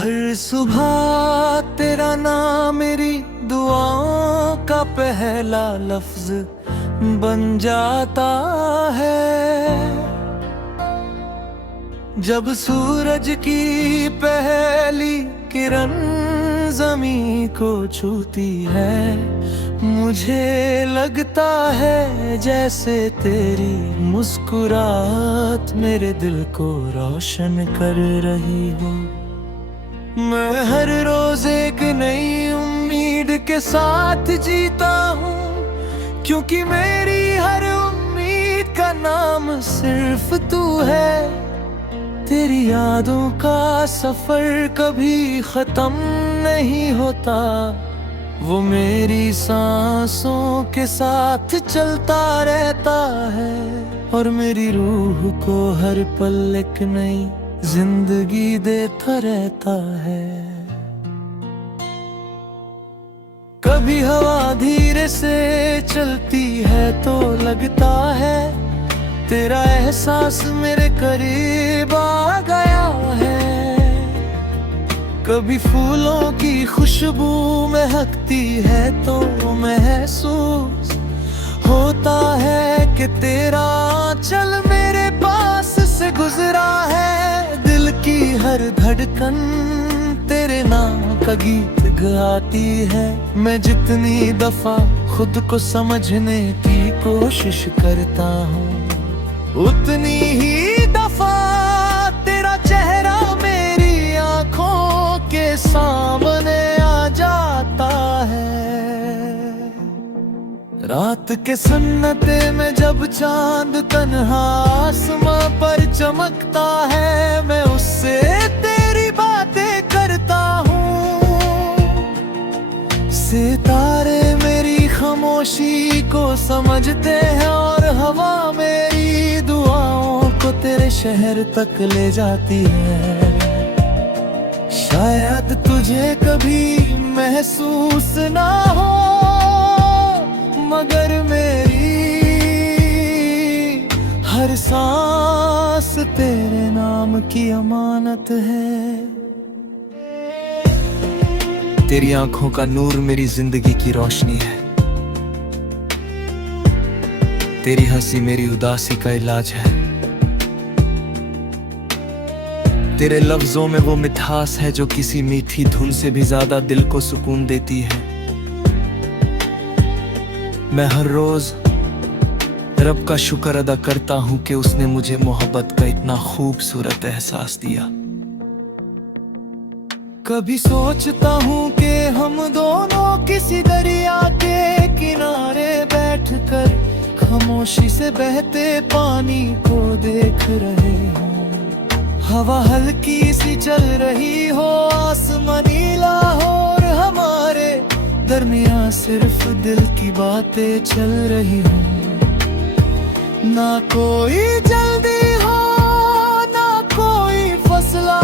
हर सुबह तेरा नाम मेरी दुआओं का पहला लफ्ज बन जाता है। जब सूरज की पहली किरण ज़मीं को छूती है, मुझे लगता है जैसे तेरी मुस्कुराहट मेरे दिल को रोशन कर रही हो। मैं हर रोज एक नई उम्मीद के साथ जीता हूँ, क्योंकि मेरी हर उम्मीद का नाम सिर्फ तू है। तेरी यादों का सफर कभी खत्म नहीं होता, वो मेरी सांसों के साथ चलता रहता है और मेरी रूह को हर पल एक नई जिंदगी देता रहता है। कभी हवा धीरे से चलती है तो लगता है तेरा एहसास मेरे करीब आ गया है। कभी फूलों की खुशबू महकती है तो महसूस होता है कि तेरा आंचल मेरे पास से गुजरा है। दिल की हर धड़कन तेरे नाम का गीत गाती है। मैं जितनी दफा खुद को समझने की कोशिश करता हूँ, उतनी ही दफा तेरा चेहरा मेरी आंखों के सामने आ जाता है। रात के सन्नाटे में जब चांद तन्हा आसमां पर चमकता है, मैं उससे तेरी बातें करता हूँ। सितारे मेरी खामोशी को समझते हैं और हवा मेरी दुआओं को तेरे शहर तक ले जाती है। शायद तुझे कभी महसूस ना हो, मगर मेरी हर सांस तेरे नाम की अमानत है। तेरी आंखों का नूर मेरी जिंदगी की रोशनी है। तेरी हंसी मेरी उदासी का इलाज है। तेरे लफ्जों में वो मिठास है जो किसी मीठी धुन से भी ज्यादा दिल को सुकून देती है। मैं हर रोज रब का शुक्र अदा करता हूँ कि उसने मुझे मोहब्बत का इतना खूबसूरत एहसास दिया। कभी सोचता हूँ कि हम दोनों किसी दरिया के किनारे बैठकर खामोशी से बहते पानी को देख रहे हों। हवा हल्की सी चल रही हो, आसमान नीला हो और हमारे दरमियां सिर्फ दिल की बातें चल रही हों। ना कोई जल्दी हो ना कोई फसला,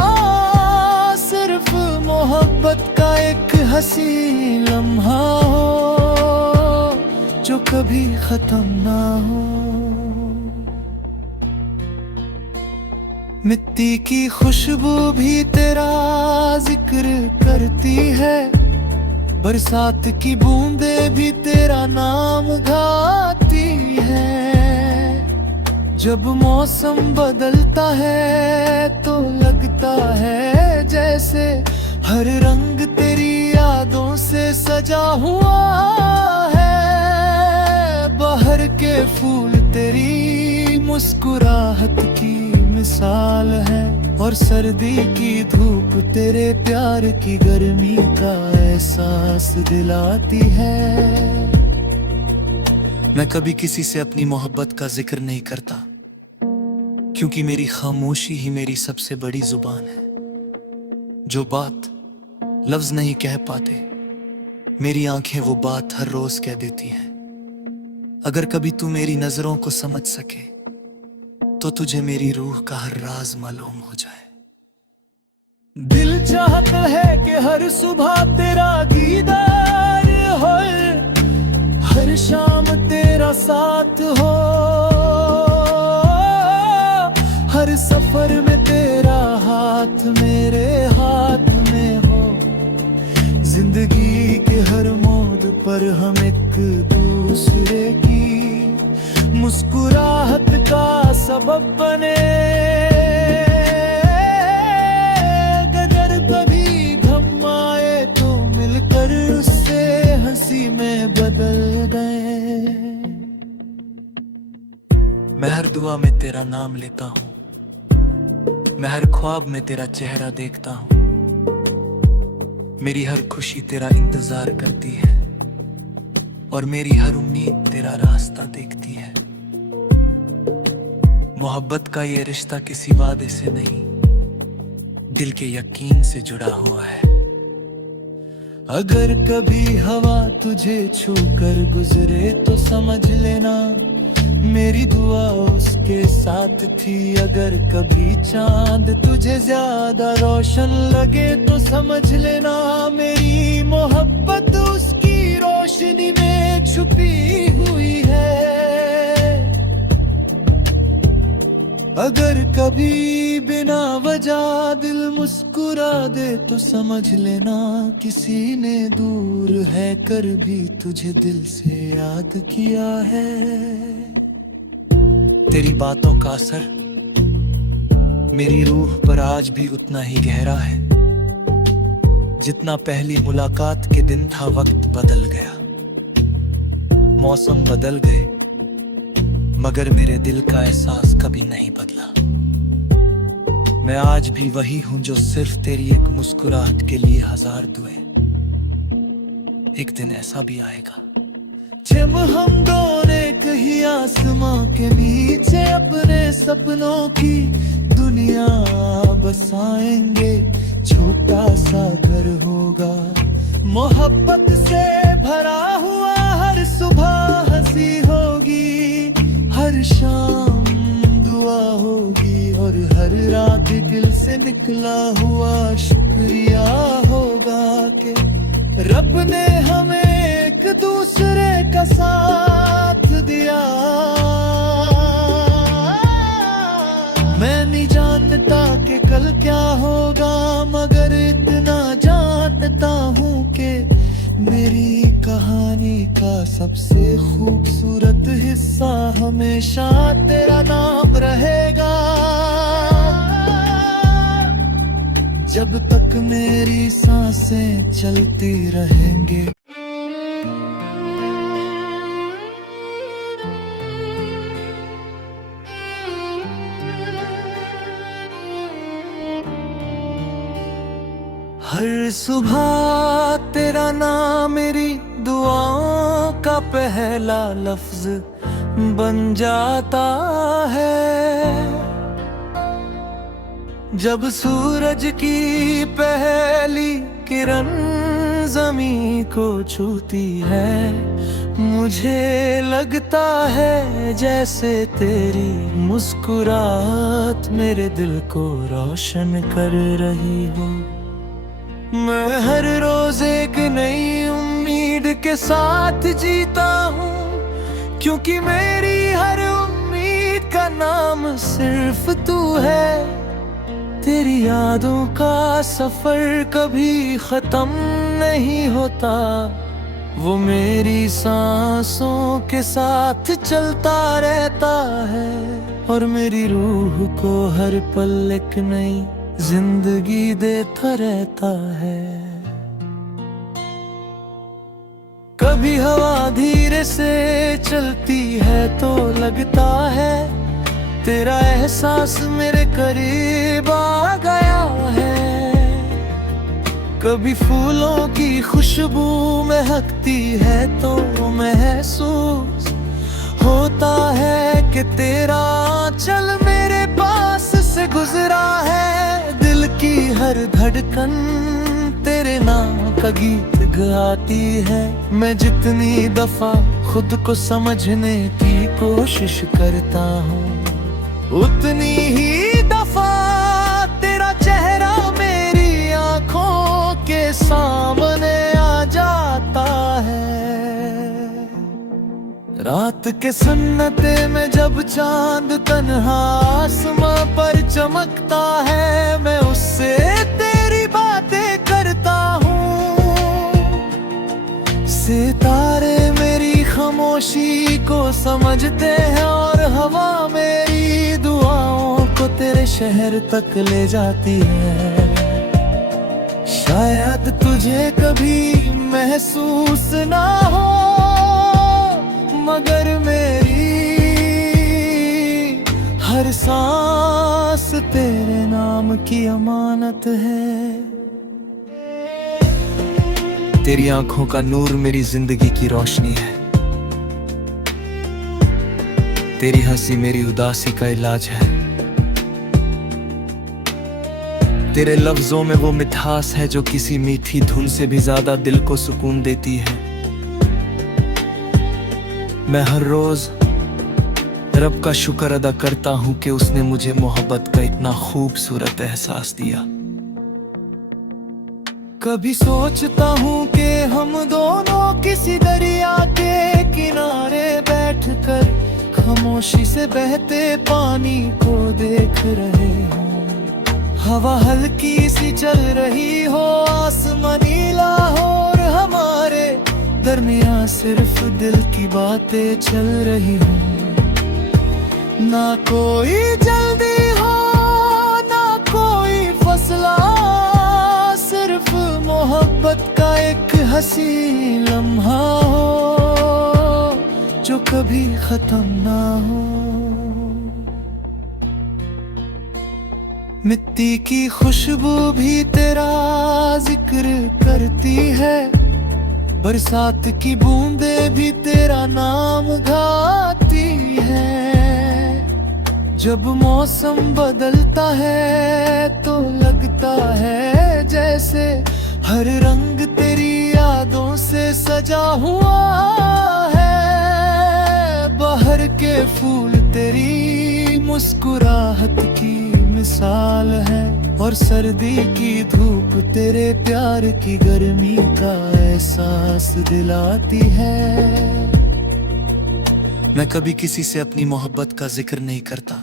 सिर्फ मोहब्बत का एक हंसी लम्हा हो जो कभी खत्म ना हो। मिट्टी की खुशबू भी तेरा जिक्र करती है, बरसात की बूंदें भी तेरा नाम गाती है। जब मौसम बदलता है तो लगता है जैसे हर रंग तेरी यादों से सजा हुआ है। बाहर के फूल तेरी मुस्कुराहट की मिसाल है और सर्दी की धूप तेरे प्यार की गर्मी का एहसास दिलाती है। मैं कभी किसी से अपनी मोहब्बत का जिक्र नहीं करता, क्योंकि मेरी खामोशी ही मेरी सबसे बड़ी जुबान है। जो बात लफ्ज नहीं कह पाते, मेरी आंखें वो बात हर रोज कह देती हैं। अगर कभी तू मेरी नजरों को समझ सके तो तुझे मेरी रूह का हर राज मालूम हो जाए। दिल चाहता है कि हर सुबह तेरा दीदार हो, हर शाम तेरा साथ हो, हर सफर में तेरा हाथ मेरे हाथ में पर हम एक दूसरे की मुस्कुराहट का सबब बने। अगर कभी गम आए तो मिलकर उससे हंसी में बदल गए। मैं हर दुआ में तेरा नाम लेता हूँ, मैं हर ख्वाब में तेरा चेहरा देखता हूँ। मेरी हर खुशी तेरा इंतजार करती है और मेरी हर उम्मीद तेरा रास्ता देखती है। मोहब्बत का ये रिश्ता किसी वादे से नहीं, दिल के यकीन से जुड़ा हुआ है। अगर कभी हवा तुझे छू कर गुजरे तो समझ लेना मेरी दुआ उसके साथ थी। अगर कभी चांद तुझे ज्यादा रोशन लगे तो समझ लेना मेरी मोहब्बत उसकी रोशनी में छुपी हुई है। अगर कभी बिना वजह दिल मुस्कुरा दे तो समझ लेना किसी ने दूर है कर भी तुझे दिल से याद किया है। तेरी बातों का असर मेरी रूह पर आज भी उतना ही गहरा है जितना पहली मुलाकात के दिन था। वक्त बदल गया, मौसम बदल गए, मगर मेरे दिल का एहसास कभी नहीं बदला। मैं आज भी वही हूं जो सिर्फ तेरी एक मुस्कुराहट के लिए हजार दुए। एक दिन ऐसा भी आएगा जब हम दोनों कहीं आसमां के नीचे अपने सपनों की दुनिया बसाएंगे। छोटा सा घर होगा, मोहब्बत से भरा हुआ, हर सुबह हंसी होगी, हर शाम दुआ होगी और हर रात दिल से निकला हुआ शुक्रिया होगा कि रब ने हमें एक दूसरे का साथ दिया। मैं नहीं जानता कि कल क्या होगा, मगर इतना जानता हूँ कि मेरी कहानी का सबसे खूबसूरत हिस्सा हमेशा तेरा नाम रहेगा। जब तक मेरी सांसें चलती रहेंगे। हर सुबह तेरा नाम मेरी दुआओं का पहला लफ्ज बन जाता है। जब सूरज की पहली किरण ज़मीं को छूती है, मुझे लगता है जैसे तेरी मुस्कुराहट मेरे दिल को रोशन कर रही हो। मैं हर रोज एक नई उम्मीद के साथ जीता हूँ, क्योंकि मेरी हर उम्मीद का नाम सिर्फ तू है। तेरी यादों का सफर कभी खत्म नहीं होता, वो मेरी सांसों के साथ चलता रहता है और मेरी रूह को हर पल एक नई जिंदगी देता रहता है। कभी हवा धीरे से चलती है तो लगता है तेरा एहसास मेरे करीब आ गया है। कभी फूलों की खुशबू महकती है तो महसूस होता है कि तेरा आंचल मेरे पास से गुजरा है। दिल की हर धड़कन तेरे नाम का गीत गाती है। मैं जितनी दफा खुद को समझने की कोशिश करता हूँ, उतनी ही दफा तेरा चेहरा मेरी आंखों के सामने आ जाता है। रात के सन्नाटे में जब चांद तन्हा आसमां पर चमकता है, मैं उससे तेरी बातें करता हूँ। सितारे मेरी खामोशी को समझते हैं और हवा मेरी दुआओं को तेरे शहर तक ले जाती है। शायद तुझे कभी महसूस ना हो, मगर मेरी हर सांस तेरे नाम की अमानत है। तेरी आंखों का नूर मेरी जिंदगी की रोशनी है। तेरी हंसी मेरी उदासी का इलाज है। तेरे लफ्जों में वो मिठास है जो किसी मीठी धुन से भी ज्यादा दिल को सुकून देती है। मैं हर रोज रब का शुक्र अदा करता हूं कि उसने मुझे मोहब्बत का इतना खूबसूरत एहसास दिया। कभी सोचता हूँ कि हम दोनों किसी दरिया के किनारे बैठकर खामोशी से बहते पानी को देख रहे हों। हवा हल्की सी चल रही हो, आसमान नीला हो और हमारे दरमियां सिर्फ दिल की बातें चल रही हों। ना कोई जल्दी हो ना कोई फसला, सिर्फ मोहब्बत का एक हंसी लम्हा हो जो कभी खत्म ना हो। मिट्टी की खुशबू भी तेरा जिक्र करती है, बरसात की बूंदें भी तेरा नाम गाती है। जब मौसम बदलता है तो लगता है जैसे हर रंग तेरी यादों से सजा हुआ है। बाहर के फूल तेरी मुस्कुराहट की मिसाल है और सर्दी की धूप तेरे प्यार की गर्मी का एहसास दिलाती है। मैं कभी किसी से अपनी मोहब्बत का जिक्र नहीं करता,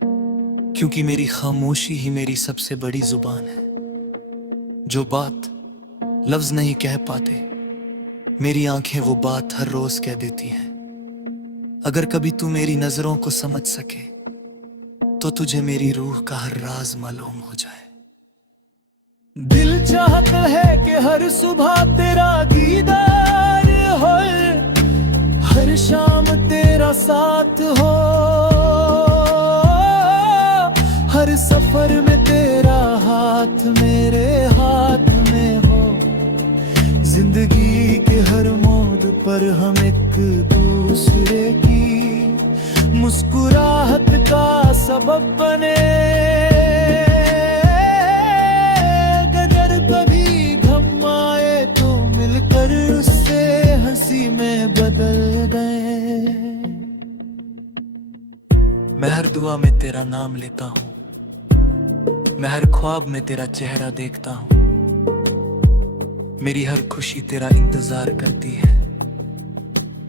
क्योंकि मेरी खामोशी ही मेरी सबसे बड़ी जुबान है। जो बात लफ्ज नहीं कह पाते, मेरी आंखें वो बात हर रोज कह देती हैं। अगर कभी तू मेरी नजरों को समझ सके तो तुझे मेरी रूह का हर राज मालूम हो जाए। दिल चाहता है कि हर सुबह तेरा दीदार हो, हर शाम तेरा साथ हो, हर सफर में तेरा हाथ मेरे हाथ में हो। जिंदगी के हर मोड़ पर हम एक दूसरे की मुस्कुराहट का सबब बने। अगर कभी गम आए तो मिलकर उससे हंसी में बदल गए। मैं हर दुआ में तेरा नाम लेता हूँ, मैं हर ख्वाब में तेरा चेहरा देखता हूँ। मेरी हर खुशी तेरा इंतजार करती है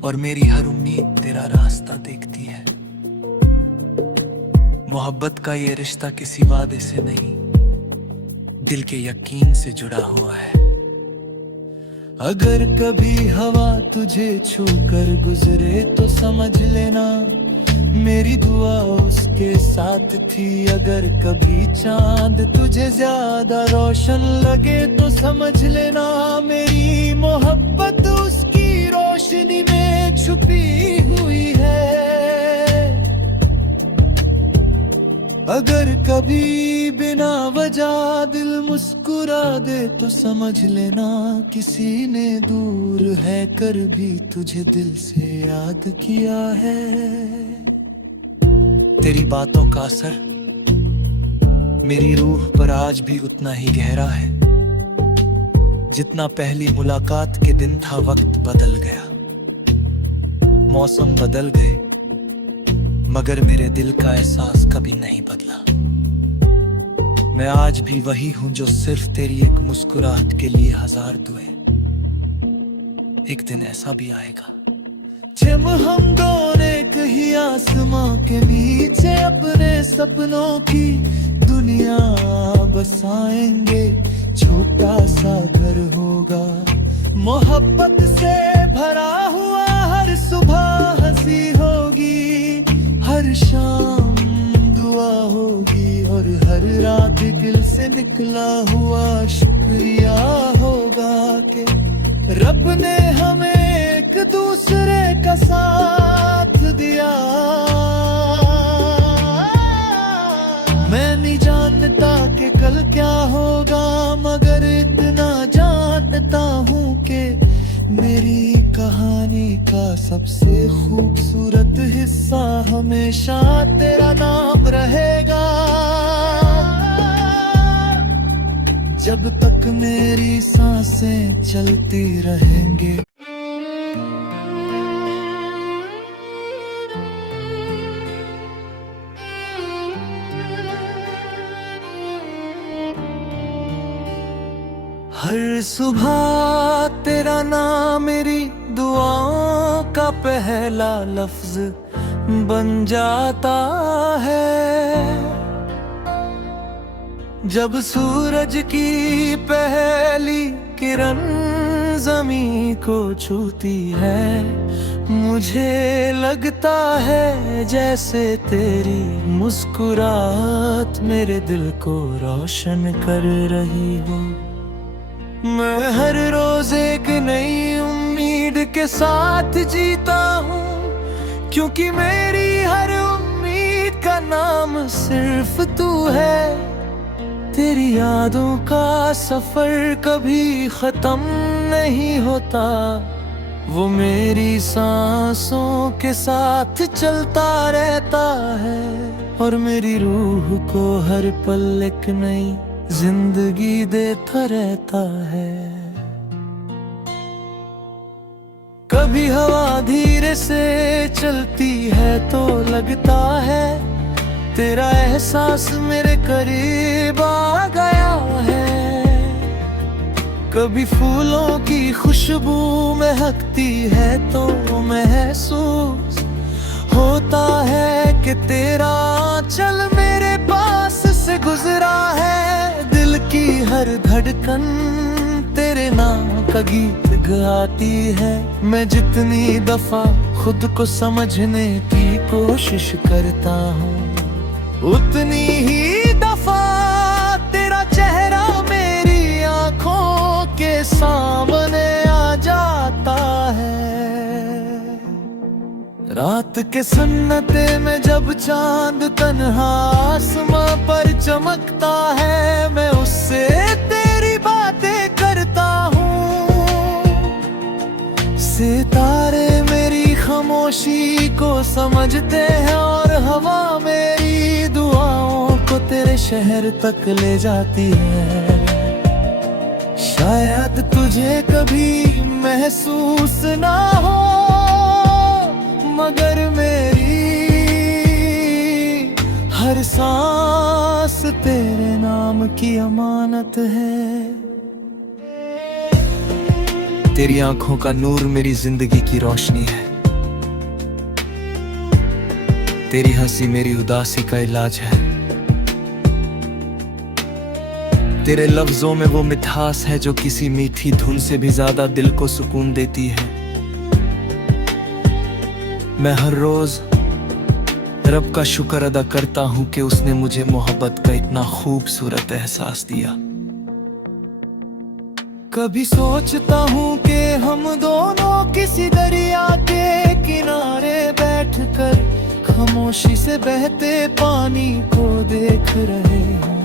और मेरी हर उम्मीद तेरा रास्ता देखती है। मोहब्बत का ये रिश्ता किसी वादे से नहीं, दिल के यकीन से जुड़ा हुआ है। अगर कभी हवा तुझे छू कर गुजरे तो समझ लेना मेरी दुआ उसके साथ थी। अगर कभी चांद तुझे ज्यादा रोशन लगे तो समझ लेना मेरी मोहब्बत उसकी रोशनी में छुपी हुई है। अगर कभी बिना वजह दिल मुस्कुरा दे तो समझ लेना किसी ने दूर है कर भी तुझे दिल से याद किया है। तेरी बातों का असर मेरी रूह पर आज भी उतना ही गहरा है जितना पहली मुलाकात के दिन था। वक्त बदल गया, मौसम बदल गए, मगर मेरे दिल का एहसास कभी नहीं बदला। मैं आज भी वही हूं जो सिर्फ तेरी एक मुस्कुराहट के लिए हजार दुए। एक दिन ऐसा भी आएगा जब हम दोनों कहीं आसमां के नीचे अपने सपनों की दुनिया बसाएंगे। छोटा सा घर होगा मोहब्बत से रात दिल से निकला हुआ शुक्रिया होगा कि रब ने हमें एक दूसरे का साथ दिया। मैं नहीं जानता कि कल क्या होगा, मगर इतना जानता हूँ कि मेरी कहानी का सबसे खूबसूरत हिस्सा हमेशा तेरा नाम रहेगा। जब तक मेरी सांसें चलती रहेंगे। हर सुबह तेरा नाम मेरी दुआओं का पहला लफ्ज बन जाता है। जब सूरज की पहली किरण ज़मीं को छूती है, मुझे लगता है जैसे तेरी मुस्कुराहट मेरे दिल को रोशन कर रही हो। मैं हर रोज एक नई उम्मीद के साथ जीता हूँ, क्योंकि मेरी हर उम्मीद का नाम सिर्फ तू है। तेरी यादों का सफर कभी खत्म नहीं होता, वो मेरी सांसों के साथ चलता रहता है और मेरी रूह को हर पल एक नई जिंदगी देता रहता है। कभी हवा धीरे से चलती है तो लगता है तेरा एहसास मेरे करीब आ गया है। कभी फूलों की खुशबू महकती है तो महसूस होता है कि तेरा आंचल मेरे पास से गुजरा है। दिल की हर धड़कन तेरे नाम का गीत गाती है। मैं जितनी दफा खुद को समझने की कोशिश करता हूँ, उतनी ही दफा तेरा चेहरा मेरी आंखों के सामने आ जाता है। रात के सन्नाटे में जब चांद तन्हा आसमां पर चमकता है, मैं उससे तेरी बातें करता हूँ। सितारे मेरी खामोशी को समझते हैं और हवा मेरी दुआओं को तेरे शहर तक ले जाती है। शायद तुझे कभी महसूस ना हो, मगर मेरी हर सांस तेरे नाम की अमानत है। तेरी आंखों का नूर मेरी जिंदगी की रोशनी है। तेरी हंसी मेरी उदासी का इलाज है। तेरे लफ्जों में वो मिठास है जो किसी मीठी धुन से भी ज्यादा दिल को सुकून देती है। मैं हर रोज रब का शुक्र अदा करता हूँ कि उसने मुझे मोहब्बत का इतना खूबसूरत एहसास दिया। कभी सोचता हूँ कि हम दोनों किसी दरिया के किनारे बैठकर खामोशी से बहते पानी को देख रहे हों।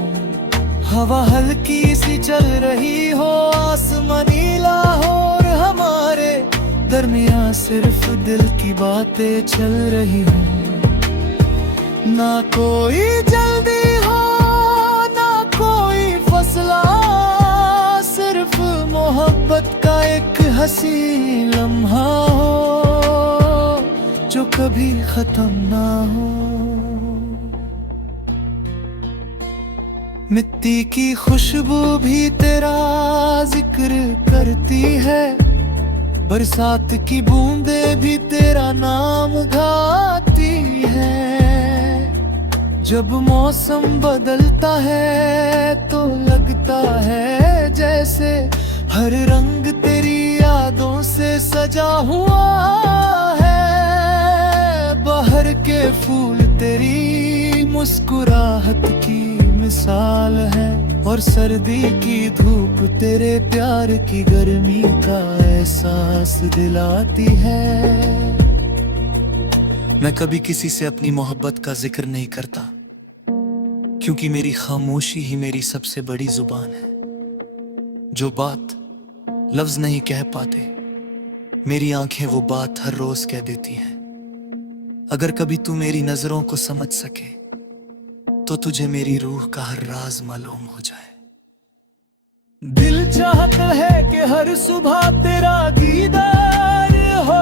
हवा हल्की सी चल रही हो, आसमान नीला हो और हमारे दरमियां सिर्फ दिल की बातें चल रही हों। ना कोई जल्दी हो ना कोई फसला, सिर्फ मोहब्बत का एक हंसी लम्हा हो जो कभी खत्म ना हो। मिट्टी की खुशबू भी तेरा जिक्र करती है, बरसात की बूंदें भी तेरा नाम गाती है। जब मौसम बदलता है तो लगता है जैसे हर रंग तेरी यादों से सजा हुआ है। बाहर के फूल तेरी मुस्कुराहट की मिसाल है, और सर्दी की धूप तेरे प्यार की गर्मी का एहसास दिलाती है। मैं कभी किसी से अपनी मोहब्बत का जिक्र नहीं करता, क्योंकि मेरी खामोशी ही मेरी सबसे बड़ी जुबान है। जो बात लफ्ज नहीं कह पाते, मेरी आंखें वो बात हर रोज कह देती हैं। अगर कभी तू मेरी नजरों को समझ सके, तो तुझे मेरी रूह का हर राज मालूम हो जाए। दिल चाहता है कि हर सुबह तेरा दीदार हो,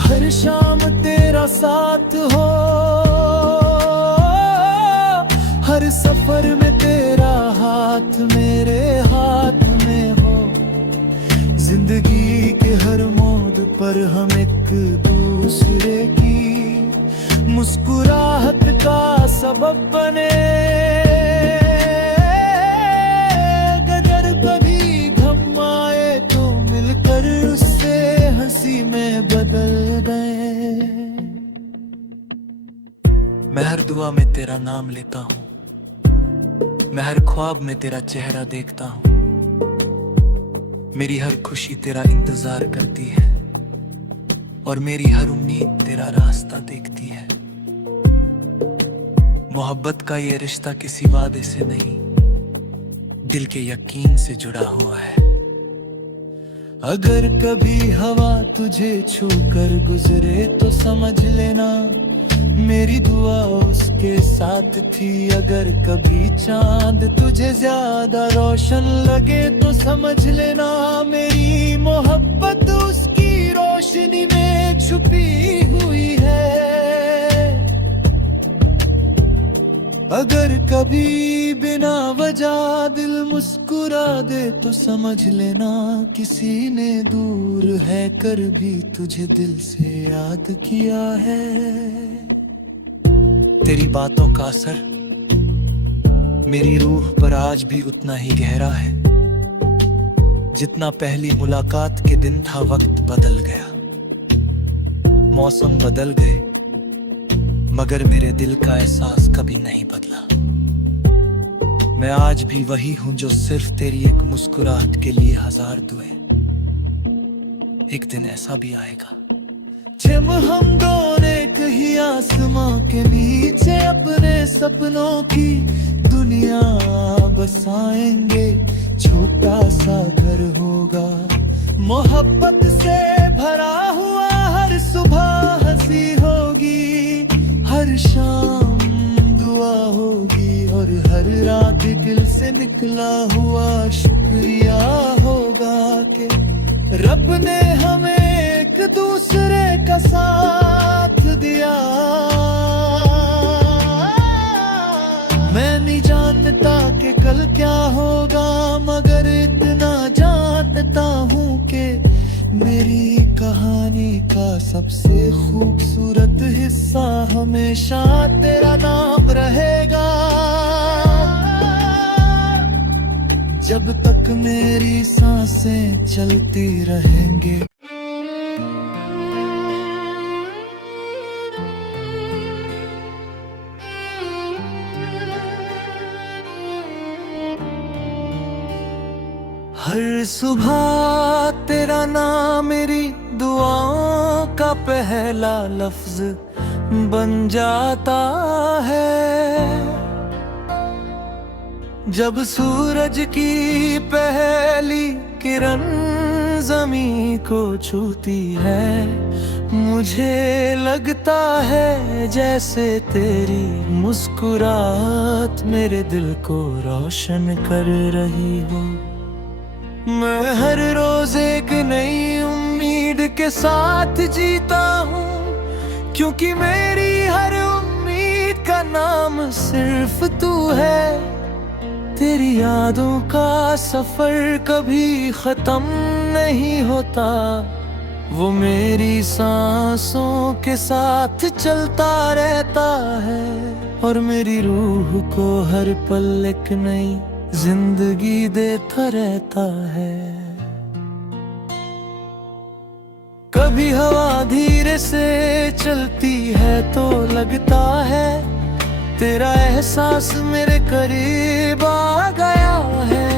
हर शाम तेरा साथ हो, हर सफर में तेरा हाथ मेरे हाथ में हो। जिंदगी के हर मोड़ पर हम एक दूसरे की मुस्कुराहट का सबब बने। अगर कभी गम आए तो मिलकर उससे हंसी में बदल गए। मैं हर दुआ में तेरा नाम लेता हूँ, मैं हर ख्वाब में तेरा चेहरा देखता हूँ। मेरी हर खुशी तेरा इंतजार करती है, और मेरी हर उम्मीद तेरा रास्ता देखती है। मोहब्बत का ये रिश्ता किसी वादे से नहीं, दिल के यकीन से जुड़ा हुआ है। अगर कभी हवा तुझे छू कर गुजरे तो समझ लेना मेरी दुआ उसके साथ थी। अगर कभी चांद तुझे ज्यादा रोशन लगे तो समझ लेना मेरी मोहब्बत उसकी रोशनी में छुपी हुई है। अगर कभी बिना वजह दिल मुस्कुरा दे तो समझ लेना किसी ने दूर है कर भी तुझे दिल से याद किया है। तेरी बातों का असर मेरी रूह पर आज भी उतना ही गहरा है, जितना पहली मुलाकात के दिन था। वक्त बदल गया, मौसम बदल गए, मगर मेरे दिल का एहसास कभी नहीं बदला। मैं आज भी वही हूं जो सिर्फ तेरी एक मुस्कुराहट के लिए हजार दुए। एक दिन ऐसा भी आएगा जब हम दोनों कहीं आसमां के नीचे अपने सपनों की दुनिया बसाएंगे। छोटा सा घर होगा, मोहब्बत से भरा हुआ, हर सुबह हंसी होगी, हर शाम दुआ होगी, और हर रात दिल से निकला हुआ शुक्रिया होगा कि रब ने हमें एक दूसरे का साथ दिया। मैं नहीं जानता कि कल क्या होगा, मगर इतना जानता हूँ कि मेरी कहानी का सबसे खूबसूरत हिस्सा हमेशा तेरा नाम रहेगा। जब तक मेरी सांसें चलती रहेंगे। हर सुबह तेरा नाम मेरी दुआओं का पहला लफ्ज बन जाता है। जब सूरज की पहली किरण ज़मीं को छूती है, मुझे लगता है जैसे तेरी मुस्कुराहट मेरे दिल को रोशन कर रही हो। मैं हर रोज एक नई उम्मीद के साथ जीता हूँ, क्योंकि मेरी हर उम्मीद का नाम सिर्फ तू है। तेरी यादों का सफर कभी खत्म नहीं होता, वो मेरी सांसों के साथ चलता रहता है, और मेरी रूह को हर पल एक नई जिंदगी देता रहता है। कभी हवा धीरे से चलती है तो लगता है तेरा एहसास मेरे करीब आ गया है।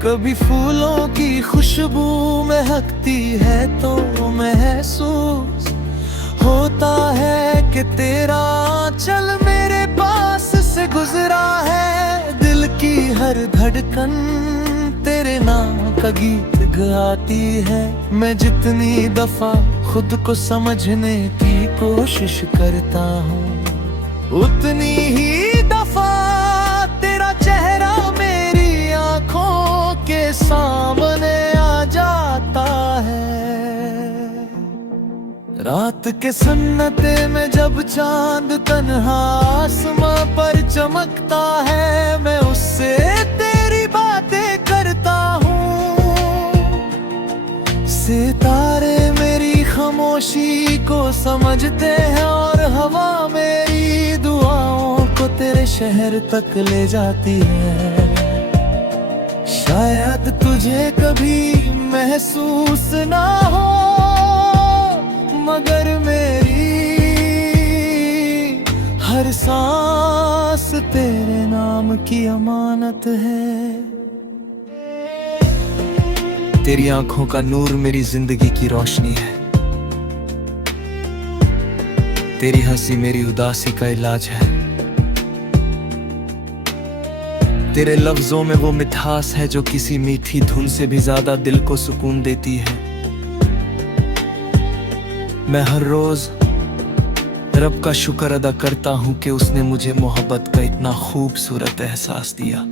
कभी फूलों की खुशबू महकती है तो महसूस होता है कि तेरा आंचल मेरे पास से गुजरा है। दिल की हर धड़कन तेरे नाम का गीत गाती है। मैं जितनी दफा खुद को समझने की कोशिश करता हूँ, उतनी ही दफा तेरा चेहरा मेरी आंखों के सामने आ जाता है। रात के सन्नाटे में जब चांद तन्हा आसमां पर चमकता है, मैं उससे तेरी बातें करता हूँ। सितारे मेरी खामोशी को समझते हैं और हवा मेरी दुआओं को तेरे शहर तक ले जाती है। शायद तुझे कभी महसूस ना हो, मगर मेरी हर सांस तेरे नाम की अमानत है। तेरी आंखों का नूर मेरी जिंदगी की रोशनी है। तेरी हंसी मेरी उदासी का इलाज है। तेरे लफ्जों में वो मिठास है जो किसी मीठी धुन से भी ज्यादा दिल को सुकून देती है। मैं हर रोज रब का शुक्र अदा करता हूँ कि उसने मुझे मोहब्बत का इतना खूबसूरत एहसास दिया।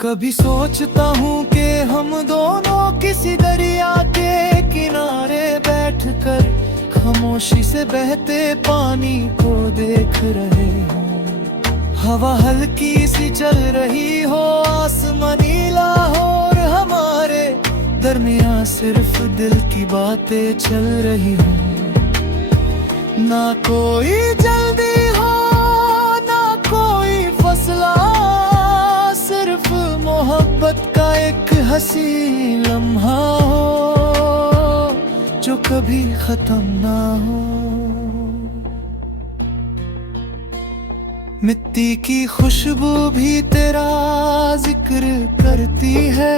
कभी सोचता हूँ कि हम दोनों किसी दरिया के किनारे बैठकर खामोशी से बहते पानी को देख रहे हों। हवा हल्की सी चल रही हो, आसमान नीला हो और हमारे दरमियां सिर्फ दिल की बातें चल रही हों। ना कोई जल्दी हो ना कोई फसला, सिर्फ मोहब्बत का एक हंसी लम्हा हो जो कभी खत्म ना हो। मिट्टी की खुशबू भी तेरा जिक्र करती है,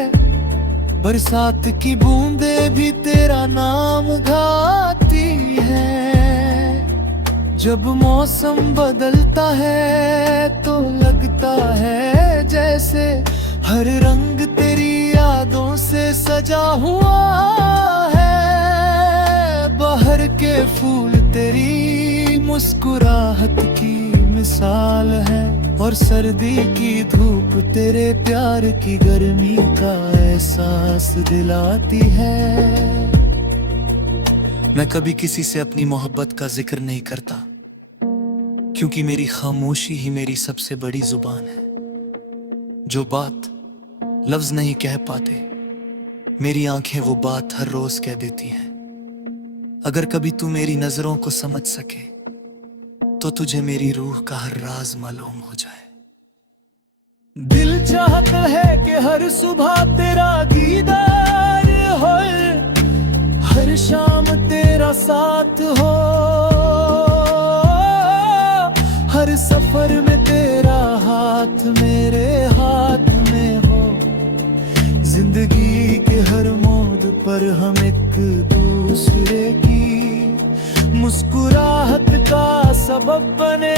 बरसात की बूंदें भी तेरा नाम गाती है। जब मौसम बदलता है तो लगता है जैसे हर रंग तेरी यादों से सजा हुआ है। बाहर के फूल तेरी मुस्कुराहट की मिसाल है और सर्दी की धूप तेरे प्यार की गर्मी का एहसास दिलाती है। मैं कभी किसी से अपनी मोहब्बत का जिक्र नहीं करता, क्योंकि मेरी खामोशी ही मेरी सबसे बड़ी जुबान है। जो बात लफ्ज नहीं कह पाते, मेरी आंखें वो बात हर रोज कह देती हैं। अगर कभी तू मेरी नजरों को समझ सके तो तुझे मेरी रूह का हर राज मालूम हो जाए। दिल चाहता है कि हर सुबह तेरा दीदार हो, हर शाम तेरा साथ हो, हर सफर में तेरा हाथ मेरे हाथ में हो। जिंदगी के हर मोड़ पर हम एक दूसरे की मुस्कुराहट का सबब बने।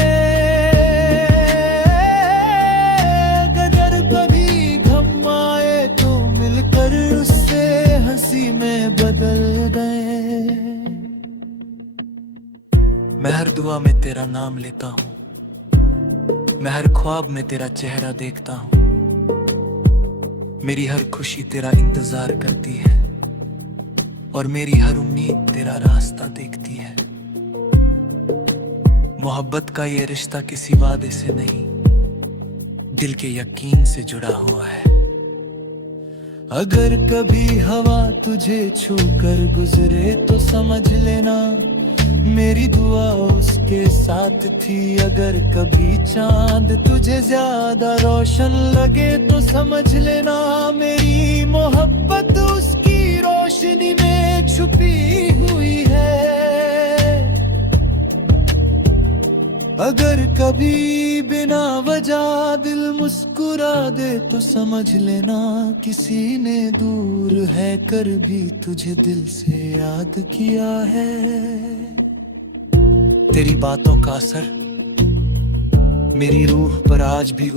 अगर कभी गम आए तो मिलकर उससे हंसी में बदल गए। मैं हर दुआ में तेरा नाम लेता हूँ, मैं हर ख्वाब में तेरा चेहरा देखता हूँ। मेरी हर खुशी तेरा इंतजार करती है और मेरी हर उम्मीद तेरा रास्ता देखती है। मोहब्बत का ये रिश्ता किसी वादे से नहीं, दिल के यकीन से जुड़ा हुआ है। अगर कभी हवा तुझे छू कर गुजरे तो समझ लेना मेरी दुआ उसके साथ थी। अगर कभी चांद तुझे ज्यादा रोशन लगे तो समझ लेना मेरी मोहब्बत उसकी रोशनी में छुपी हुई है। अगर कभी बिना वजह दिल मुस्कुरा दे तो समझ लेना किसी ने दूर है कर भी तुझे दिल से याद किया है। तेरी बातों का असर मेरी रूह पर आज भी